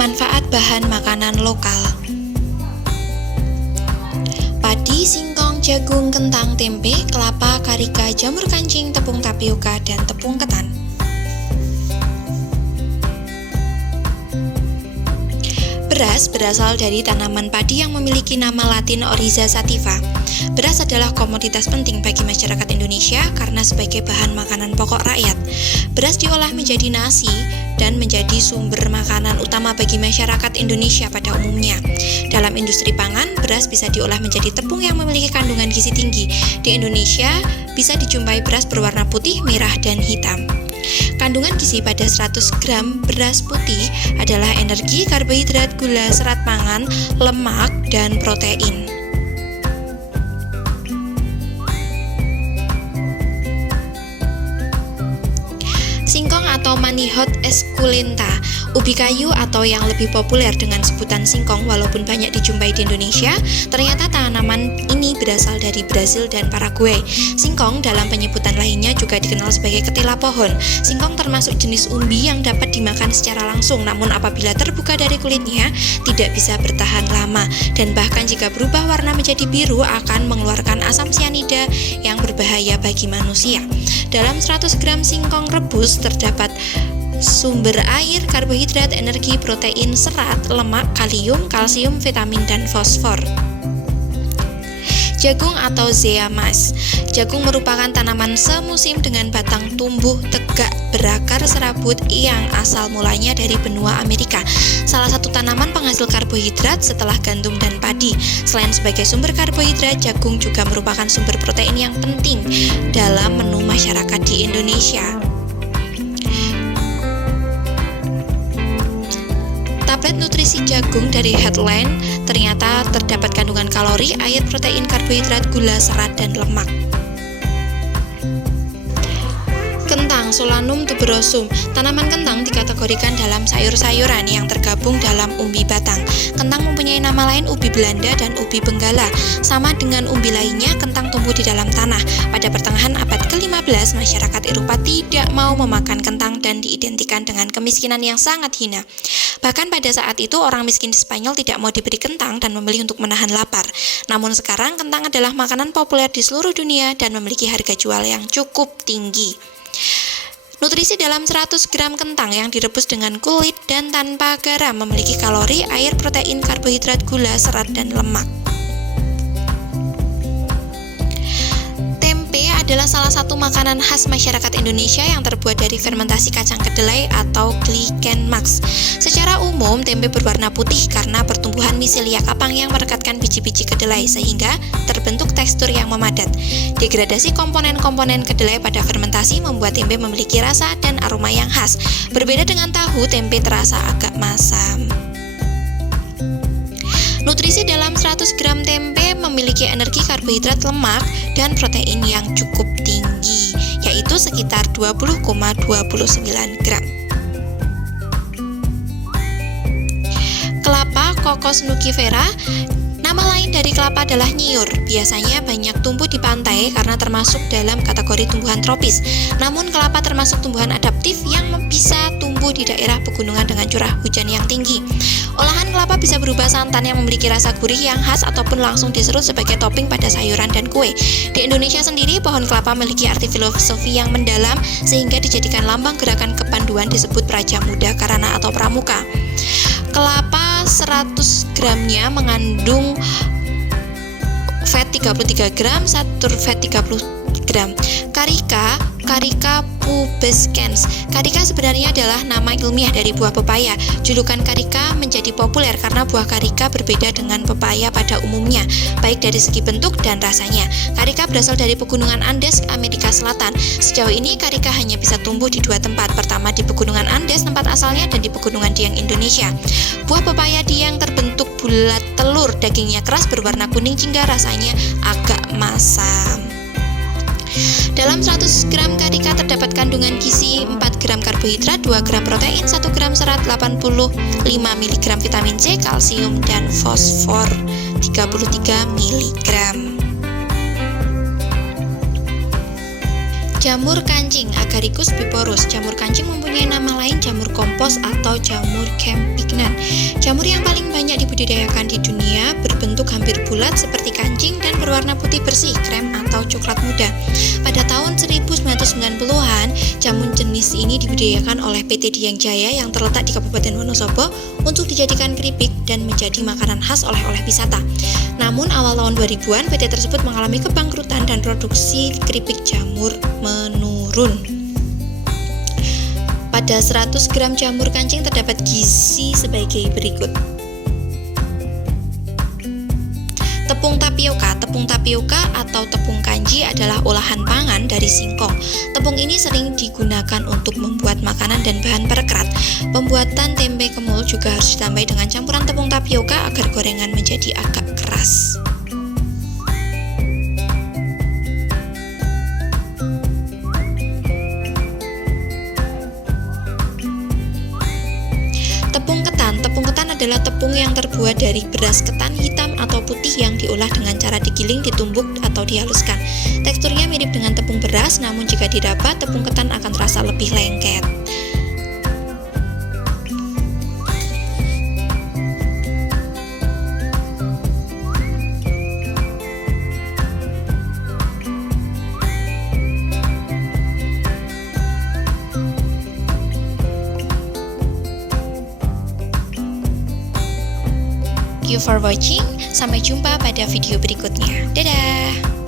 Manfaat bahan makanan lokal: padi, singkong, jagung, kentang, tempe, kelapa, karika, jamur kancing, tepung tapioka, dan tepung ketan. Beras berasal dari tanaman padi yang memiliki nama latin Oryza sativa. Beras adalah komoditas penting bagi masyarakat Indonesia karena sebagai bahan makanan pokok rakyat. Beras diolah menjadi nasi dan menjadi sumber makanan utama bagi masyarakat Indonesia pada umumnya. Dalam industri pangan, beras bisa diolah menjadi tepung yang memiliki kandungan gizi tinggi. Di Indonesia, bisa dijumpai beras berwarna putih, merah, dan hitam. Kandungan gizi pada 100 gram beras putih adalah energi, karbohidrat, gula, serat pangan, lemak, dan protein. Singkong atau Manihot esculenta, ubi kayu atau yang lebih populer dengan sebutan singkong walaupun banyak dijumpai di Indonesia, ternyata tanaman ini berasal dari Brazil dan Paraguay. Singkong dalam penyebutan lainnya juga dikenal sebagai ketela pohon. Singkong termasuk jenis umbi yang dapat dimakan secara langsung, namun apabila terbuka dari kulitnya tidak bisa bertahan lama dan bahkan jika berubah warna menjadi biru akan mengeluarkan asam sianida yang berbahaya bagi manusia. Dalam 100 gram singkong rebus terdapat sumber air, karbohidrat, energi, protein, serat, lemak, kalium, kalsium, vitamin, dan fosfor. Jagung atau zeamas. Jagung merupakan tanaman semusim dengan batang tumbuh tegak berakar serabut yang asal mulanya dari benua Amerika. Salah satu tanaman penghasil karbohidrat setelah gandum dan padi. Selain sebagai sumber karbohidrat, jagung juga merupakan sumber protein yang penting dalam menu masyarakat di Indonesia. Tablet nutrisi jagung dari Headland ternyata terdapat kandungan kalori, air, protein, karbohidrat, gula, serat, dan lemak. Kentang, Solanum tuberosum. Tanaman kentang dikategorikan dalam sayur-sayuran yang tergabung dalam umbi batang. Kentang mempunyai nama lain ubi Belanda dan ubi Benggala. Sama dengan umbi lainnya, kentang tumbuh di dalam tanah. Pada pertengahan abad ke-15, masyarakat Eropa tidak mau memakan kentang dan diidentikan dengan kemiskinan yang sangat hina. Bahkan pada saat itu, orang miskin di Spanyol tidak mau diberi kentang dan membeli untuk menahan lapar. Namun sekarang, kentang adalah makanan populer di seluruh dunia dan memiliki harga jual yang cukup tinggi. Nutrisi dalam 100 gram kentang yang direbus dengan kulit dan tanpa garam memiliki kalori, air, protein, karbohidrat, gula, serat, dan lemak. Tempe adalah salah satu makanan khas masyarakat Indonesia yang terbuat dari fermentasi kacang kedelai atau Glycanmax. Secara umum, tempe berwarna putih karena pertumbuhan miselia kapang yang merekatkan biji-biji kedelai sehingga terbentuk tekstur yang memadat. Degradasi komponen-komponen kedelai pada fermentasi membuat tempe memiliki rasa dan aroma yang khas. Berbeda dengan tahu, tempe terasa agak masam. Nutrisi dalam 100 gram tempe memiliki energi, karbohidrat, lemak, dan protein yang cukup tinggi, yaitu sekitar 20,29 gram. Kelapa, Cocos nugifera. Nama lain dari kelapa adalah nyiur. Biasanya banyak tumbuh di pantai karena termasuk dalam kategori tumbuhan tropis. Namun kelapa termasuk tumbuhan adaptif yang bisa tumbuh di daerah pegunungan dengan curah hujan yang tinggi. Olahan kelapa bisa berupa santan yang memiliki rasa gurih yang khas ataupun langsung diserut sebagai topping pada sayuran dan kue. Di Indonesia sendiri, pohon kelapa memiliki arti filosofi yang mendalam sehingga dijadikan lambang gerakan kepanduan disebut praja muda, karana atau pramuka. Kelapa 100 gramnya mengandung fat 33 gram, satur fat 30 gram. Carica pubescens. Carica sebenarnya adalah nama ilmiah dari buah pepaya. Julukan carica menjadi populer karena buah carica berbeda dengan pepaya pada umumnya, baik dari segi bentuk dan rasanya. Carica berasal dari pegunungan Andes, Amerika Selatan. Sejauh ini carica hanya bisa tumbuh di dua tempat. Pertama di pegunungan Andes, tempat asalnya, dan di pegunungan Dieng, Indonesia. Buah pepaya Dieng terbentuk bulat telur, dagingnya keras berwarna kuning hingga rasanya agak masam. Dalam 100 gram carica terdapat kandungan gizi 4 gram karbohidrat, 2 gram protein, 1 gram serat, 85 mg vitamin C, kalsium, dan fosfor 33 mg. Jamur kancing, Agaricus biporus. Jamur kancing mempunyai nama lain jamur kompos atau jamur campignan. Jamur yang paling banyak dibudidayakan di dunia berbentuk hampir bulat seperti kancing dan berwarna putih bersih, krem atau coklat muda. Pada tahun 1990-an, jamur jenis ini dibudidayakan oleh PT Dieng Jaya yang terletak di Kabupaten Wonosobo untuk dijadikan keripik dan menjadi makanan khas oleh-oleh wisata. Namun awal tahun 2000-an, PT tersebut mengalami kebangkrutan dan produksi keripik jamur menurun. Pada 100 gram jamur kancing terdapat gizi sebagai berikut. Tepung tapioka. Tepung tapioka atau tepung kanji adalah olahan pangan dari singkong. Tepung ini sering digunakan untuk membuat makanan dan bahan perekat. Pembuatan tempe kemul juga harus ditambahi dengan campuran tepung tapioka agar gorengan menjadi agak keras. Tepung ketan. Tepung ketan adalah tepung yang terbuat dari beras ketan hitam atau putih yang diolah dengan cara digiling, ditumbuk, atau dihaluskan. Teksturnya mirip dengan tepung beras, namun jika didapat, tepung ketan akan terasa lebih lengket. Thank you for watching. Sampai jumpa pada video berikutnya. Dadah!